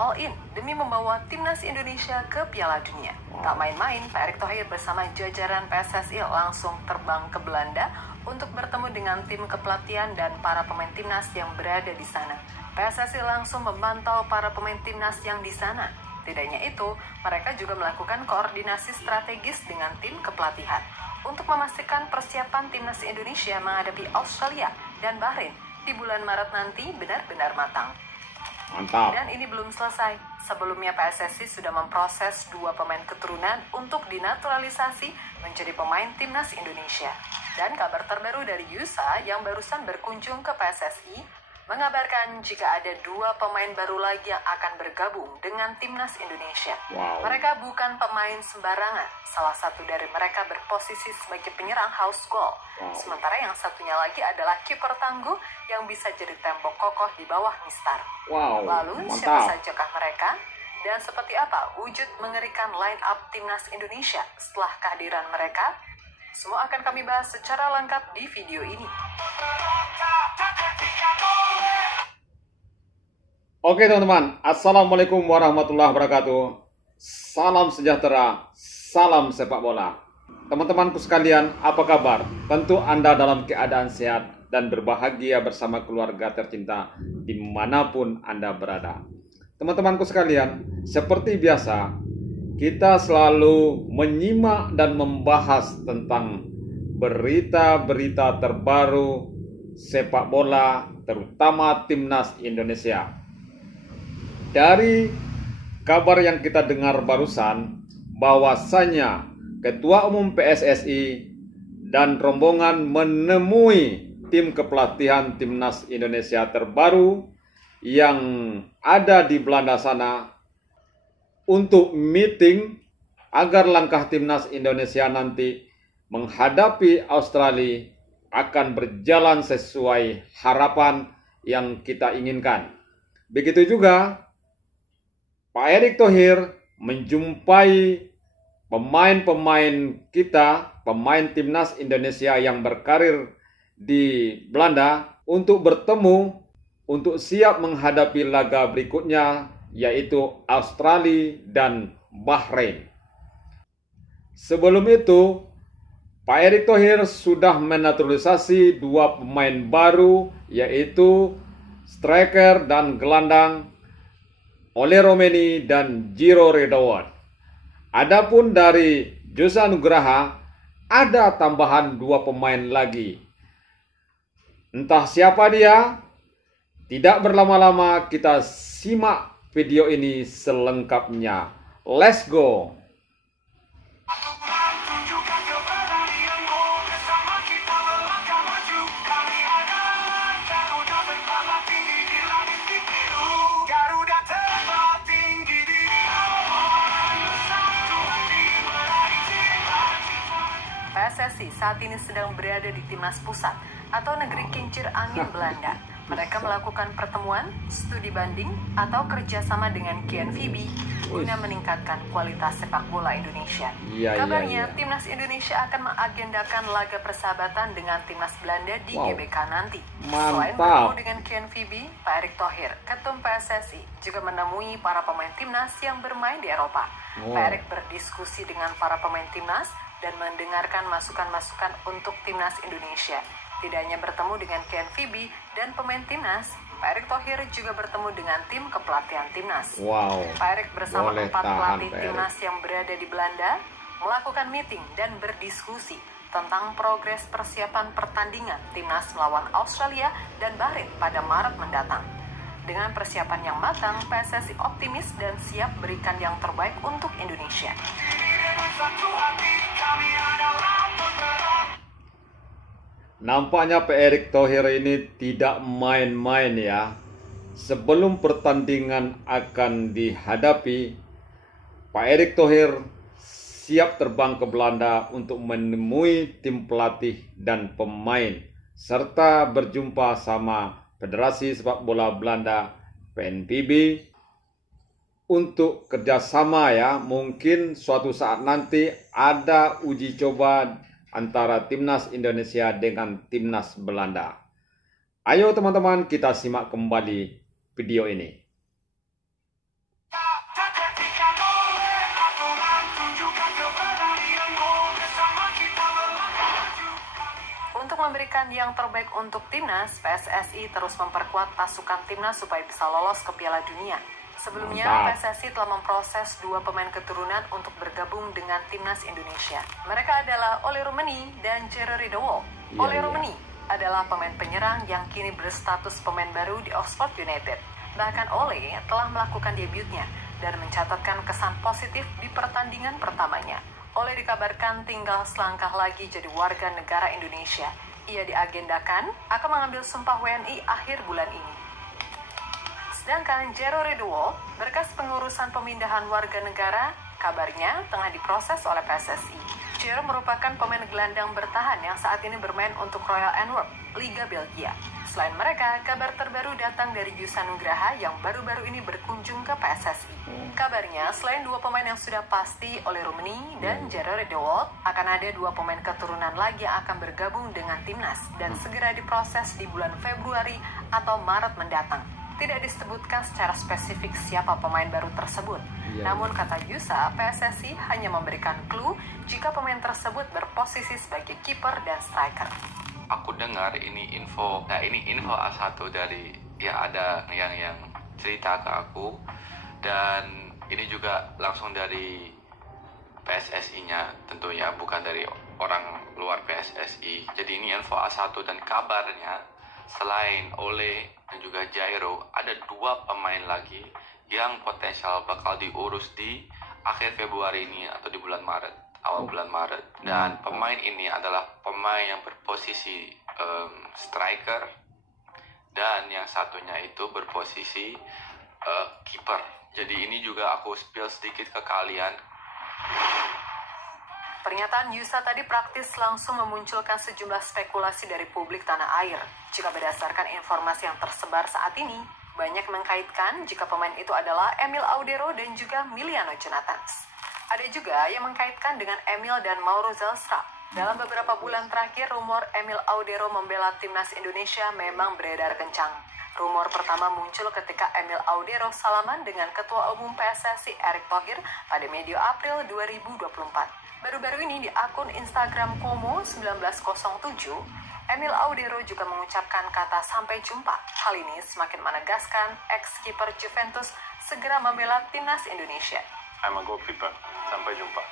all in demi membawa timnas Indonesia ke Piala Dunia. Tak main-main, Pak Erick Thohir bersama jajaran PSSI langsung terbang ke Belanda untuk bertemu dengan tim kepelatihan dan para pemain timnas yang berada di sana. PSSI langsung memantau para pemain timnas yang di sana. Tidaknya itu, mereka juga melakukan koordinasi strategis dengan tim kepelatihan untuk memastikan persiapan timnas Indonesia menghadapi Australia dan Bahrain di bulan Maret nanti benar-benar matang. Mantap. Dan ini belum selesai. Sebelumnya PSSI sudah memproses 2 pemain keturunan untuk dinaturalisasi menjadi pemain timnas Indonesia. Dan kabar terbaru dari Yusa yang barusan berkunjung ke PSSI mengabarkan jika ada 2 pemain baru lagi yang akan bergabung dengan timnas Indonesia. Wow. Mereka bukan pemain sembarangan. Salah satu dari mereka berposisi sebagai penyerang house goal. Wow. Sementara yang satunya lagi adalah kiper tangguh yang bisa jadi tembok kokoh di bawah mistar. Wow, Lalu mantap. siapa sajakah mereka? Dan seperti apa wujud mengerikan line up timnas Indonesia setelah kehadiran mereka? Semua akan kami bahas secara lengkap di video ini. Oke teman-teman, Assalamualaikum warahmatullahi wabarakatuh. Salam sejahtera, salam sepak bola. Teman-temanku sekalian, apa kabar? Tentu Anda dalam keadaan sehat dan berbahagia bersama keluarga tercinta dimanapun Anda berada. Teman-temanku sekalian, seperti biasa, kita selalu menyimak dan membahas tentang berita-berita terbaru sepak bola, terutama timnas Indonesia. Dari kabar yang kita dengar barusan, bahwasanya Ketua Umum PSSI dan rombongan menemui tim kepelatihan timnas Indonesia terbaru yang ada di Belanda sana untuk meeting agar langkah timnas Indonesia nanti menghadapi Australia akan berjalan sesuai harapan yang kita inginkan. Begitu juga Pak Erick Thohir menjumpai pemain-pemain kita, pemain timnas Indonesia yang berkarir di Belanda untuk bertemu untuk siap menghadapi laga berikutnya, yaitu Australia dan Bahrain. Sebelum itu, Pak Erick Thohir sudah menaturalisasi 2 pemain baru, yaitu striker dan gelandang Ole Romeni dan Giro Redowan. Adapun dari Josa Nugraha, ada tambahan 2 pemain lagi. Entah siapa dia, tidak berlama-lama kita simak video ini selengkapnya. Let's go! PSSI saat ini sedang berada di Timnas Pusat atau Negeri Kincir Angin Belanda. Mereka melakukan pertemuan, studi banding, atau kerjasama dengan KNVB guna meningkatkan kualitas sepak bola Indonesia. Kabarnya, Timnas Indonesia akan mengagendakan laga persahabatan dengan Timnas Belanda di GBK nanti. Selain bertemu dengan KNVB, Pak Erick Thohir, Ketum PSSI, juga menemui para pemain Timnas yang bermain di Eropa. Pak Erick berdiskusi dengan para pemain Timnas dan mendengarkan masukan-masukan untuk timnas Indonesia. Tidak hanya bertemu dengan KNVB dan pemain timnas, Pak Erick Thohir juga bertemu dengan tim kepelatihan timnas. Pak Erick bersama 4 pelatih timnas yang berada di Belanda melakukan meeting dan berdiskusi tentang progres persiapan pertandingan timnas melawan Australia dan Bahrain pada Maret mendatang. Dengan persiapan yang matang, PSSI optimis dan siap berikan yang terbaik untuk Indonesia. Nampaknya Pak Erick Thohir ini tidak main-main ya. Sebelum pertandingan akan dihadapi, Pak Erick Thohir siap terbang ke Belanda untuk menemui tim pelatih dan pemain, serta berjumpa sama Federasi Sepak Bola Belanda, PNPB, untuk kerjasama ya. Mungkin suatu saat nanti ada uji coba antara timnas Indonesia dengan timnas Belanda. Ayo teman-teman, kita simak kembali video ini. Untuk memberikan yang terbaik untuk timnas, PSSI terus memperkuat pasukan timnas supaya bisa lolos ke Piala Dunia. Sebelumnya, PSSI telah memproses 2 pemain keturunan untuk bergabung dengan timnas Indonesia. Mereka adalah Ole Rummenigge dan Jero Ridowo. Ole Rummenigge adalah pemain penyerang yang kini berstatus pemain baru di Oxford United. Bahkan Ole telah melakukan debutnya dan mencatatkan kesan positif di pertandingan pertamanya. Ole dikabarkan tinggal selangkah lagi jadi warga negara Indonesia. Ia diagendakan akan mengambil sumpah WNI akhir bulan ini. Sedangkan Jero Ridowo, berkas pengurusan pemindahan warga negara, kabarnya tengah diproses oleh PSSI. Jero merupakan pemain gelandang bertahan yang saat ini bermain untuk Royal Antwerp, Liga Belgia. Selain mereka, kabar terbaru datang dari Yusa Nugraha yang baru-baru ini berkunjung ke PSSI. Kabarnya, selain 2 pemain yang sudah pasti, Ole Rummenigge dan Jero Ridowo, akan ada 2 pemain keturunan lagi yang akan bergabung dengan timnas dan segera diproses di bulan Februari atau Maret mendatang. Tidak disebutkan secara spesifik siapa pemain baru tersebut. Namun kata Yusa, PSSI hanya memberikan clue jika pemain tersebut berposisi sebagai kiper dan striker. Aku dengar ini info A1 dari ada yang cerita ke aku, dan ini juga langsung dari PSSI-nya tentunya, bukan dari orang luar PSSI. Jadi ini info A1 dan kabarnya selain Ole dan juga Jairo, ada 2 pemain lagi yang potensial bakal diurus di akhir Februari ini atau di bulan Maret, awal bulan Maret. Dan pemain ini adalah pemain yang berposisi striker, dan yang satunya itu berposisi kiper. Jadi ini juga aku spill sedikit ke kalian. Pernyataan Yusa tadi praktis langsung memunculkan sejumlah spekulasi dari publik tanah air. Jika berdasarkan informasi yang tersebar saat ini, banyak mengkaitkan jika pemain itu adalah Emil Audero dan juga Miliano Jonathans. Ada juga yang mengkaitkan dengan Emil dan Mauro Zelstra. Dalam beberapa bulan terakhir, rumor Emil Audero membela timnas Indonesia memang beredar kencang. Rumor pertama muncul ketika Emil Audero salaman dengan Ketua Umum PSSI Erick Thohir pada medio April 2024. Baru-baru ini di akun Instagram Como 1907, Emil Audero juga mengucapkan kata sampai jumpa. Hal ini semakin menegaskan ex-kiper Juventus segera membela timnas Indonesia. I'm a goalkeeper. Sampai jumpa.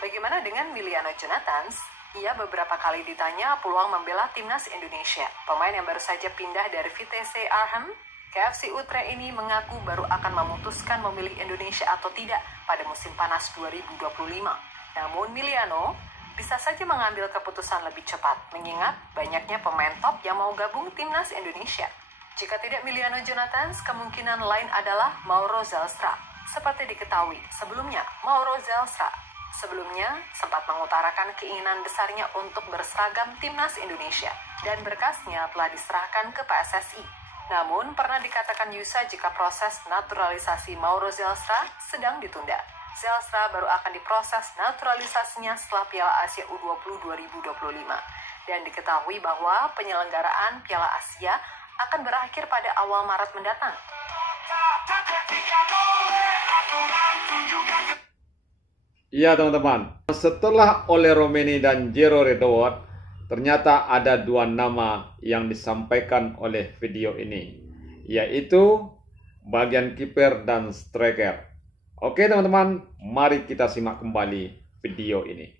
Bagaimana dengan Miliano Jonathans? Ia beberapa kali ditanya peluang membela timnas Indonesia. Pemain yang baru saja pindah dari Vitesse Arnhem ke FC Utrecht ini mengaku baru akan memutuskan memilih Indonesia atau tidak pada musim panas 2025. Namun Miliano bisa saja mengambil keputusan lebih cepat, mengingat banyaknya pemain top yang mau gabung timnas Indonesia. Jika tidak Miliano Jonathans, kemungkinan lain adalah Mauro Zelstra. Seperti diketahui, sebelumnya Mauro Zelstra sempat mengutarakan keinginan besarnya untuk berseragam timnas Indonesia, dan berkasnya telah diserahkan ke PSSI. Namun, pernah dikatakan Yusa jika proses naturalisasi Mauro Zelstra sedang ditunda. Zelstra baru akan diproses naturalisasinya setelah Piala Asia U20 2025. Dan diketahui bahwa penyelenggaraan Piala Asia akan berakhir pada awal Maret mendatang. Iya teman-teman, setelah Ole Rummenigge dan Jero Ridowo, ternyata ada 2 nama yang disampaikan oleh video ini, yaitu bagian kiper dan striker. Oke teman-teman, mari kita simak kembali video ini.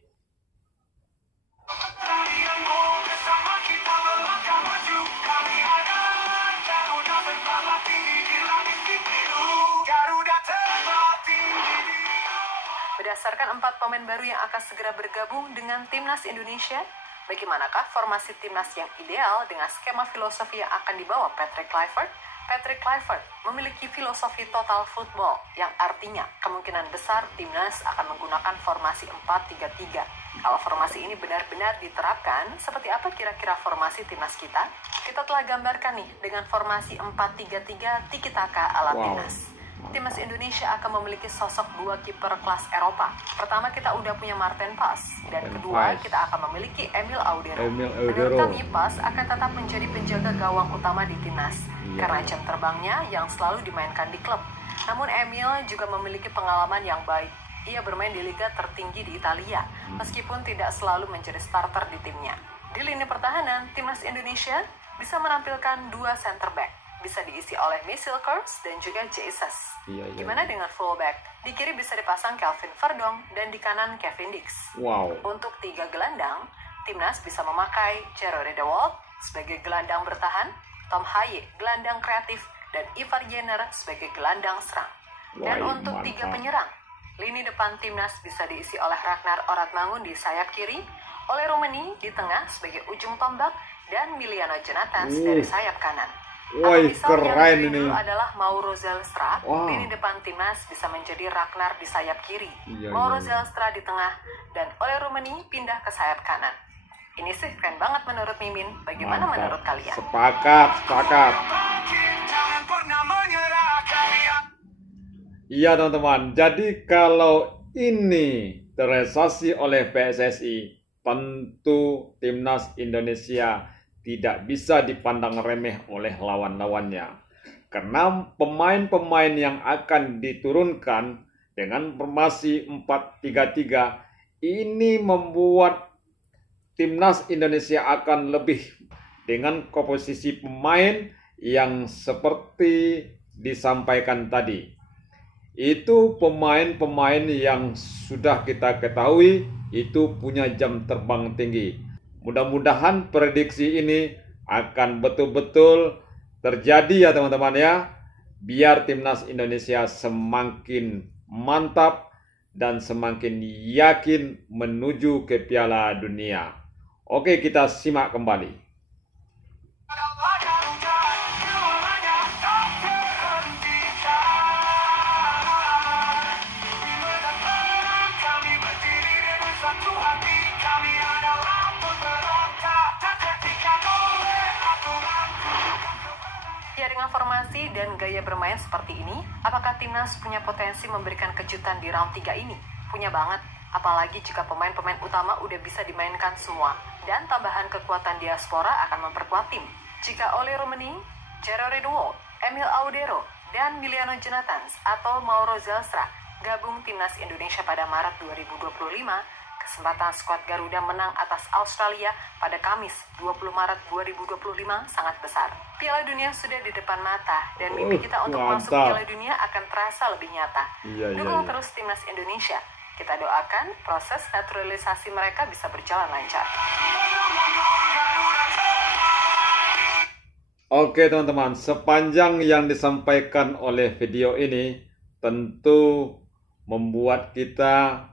Berdasarkan 4 pemain baru yang akan segera bergabung dengan timnas Indonesia, bagaimanakah formasi timnas yang ideal dengan skema filosofi yang akan dibawa Patrick Kluivert? Patrick Kluivert memiliki filosofi total football, yang artinya kemungkinan besar timnas akan menggunakan formasi 4-3-3. Kalau formasi ini benar-benar diterapkan, seperti apa kira-kira formasi timnas kita? Kita telah gambarkan nih dengan formasi 4-3-3 tiki-taka ala timnas. Timnas Indonesia akan memiliki sosok 2 kiper kelas Eropa. Pertama, kita udah punya Marten Pas, dan kedua kita akan memiliki Emil Audero. Menurut kami, Pas akan tetap menjadi penjaga gawang utama di timnas karena jam terbangnya yang selalu dimainkan di klub. Namun Emil juga memiliki pengalaman yang baik. Ia bermain di liga tertinggi di Italia, meskipun tidak selalu menjadi starter di timnya. Di lini pertahanan, timnas Indonesia bisa menampilkan 2 center back. Bisa diisi oleh Michael Kors dan juga Jesus. Gimana dengan fullback? Di kiri bisa dipasang Kelvin Verdong dan di kanan Kevin Dix. Untuk 3 gelandang, timnas bisa memakai Jerry De Wolf sebagai gelandang bertahan, Tom Haye gelandang kreatif, dan Ivar Jenner sebagai gelandang serang. Dan untuk 3 penyerang, lini depan timnas bisa diisi oleh Ragnar Oratmangun di sayap kiri, oleh Rumeni di tengah sebagai ujung tombak, dan Miliano Jonathans dari sayap kanan. Woi, keren ini. Adalah Mauro Zelstra. Lini depan timnas bisa menjadi Ragnar di sayap kiri, Mauro Zelstra di tengah, dan oleh Rumeni pindah ke sayap kanan. Ini sih keren banget menurut Mimin. Bagaimana menurut kalian? Sepakat. Iya teman-teman, jadi kalau ini terrealisasi oleh PSSI, tentu timnas Indonesia tidak bisa dipandang remeh oleh lawan-lawannya. Karena pemain-pemain yang akan diturunkan dengan formasi 4-3-3 ini membuat timnas Indonesia akan lebih dengan komposisi pemain yang seperti disampaikan tadi. Itu pemain-pemain yang sudah kita ketahui itu punya jam terbang tinggi. Mudah-mudahan prediksi ini akan betul-betul terjadi ya teman-teman ya. Biar timnas Indonesia semakin mantap dan semakin yakin menuju ke Piala Dunia. Oke, kita simak kembali. Ya, dengan formasi dan gaya bermain seperti ini, apakah timnas punya potensi memberikan kejutan di round 3 ini? Punya banget, apalagi jika pemain-pemain utama udah bisa dimainkan semua. Dan tambahan kekuatan diaspora akan memperkuat tim. Jika Oli Rumeni, Jerry De Wolf, Emil Audero, dan Miliano Jonathans atau Mauro Zelstra gabung timnas Indonesia pada Maret 2025, kesempatan skuad Garuda menang atas Australia pada Kamis 20 Maret 2025 sangat besar. Piala Dunia sudah di depan mata dan mimpi kita untuk masuk Piala Dunia akan terasa lebih nyata. Dukung terus timnas Indonesia. Kita doakan proses naturalisasi mereka bisa berjalan lancar. Oke teman-teman, sepanjang yang disampaikan oleh video ini tentu membuat kita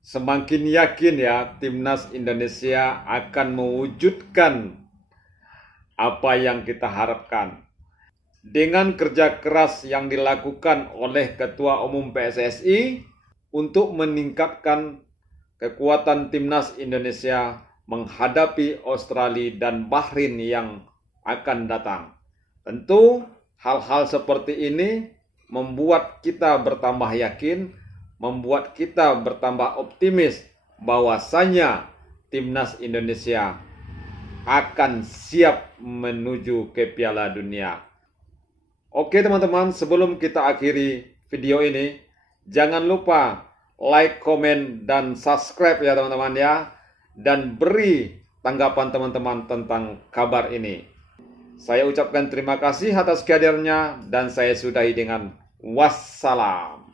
semakin yakin ya timnas Indonesia akan mewujudkan apa yang kita harapkan. Dengan kerja keras yang dilakukan oleh Ketua Umum PSSI untuk meningkatkan kekuatan timnas Indonesia menghadapi Australia dan Bahrain yang akan datang. Tentu hal-hal seperti ini membuat kita bertambah yakin, membuat kita bertambah optimis bahwasanya timnas Indonesia akan siap menuju ke Piala Dunia. Oke teman-teman, sebelum kita akhiri video ini, jangan lupa like, komen, dan subscribe ya teman-teman ya. Dan beri tanggapan teman-teman tentang kabar ini. Saya ucapkan terima kasih atas kehadirannya dan saya sudahi dengan wassalam.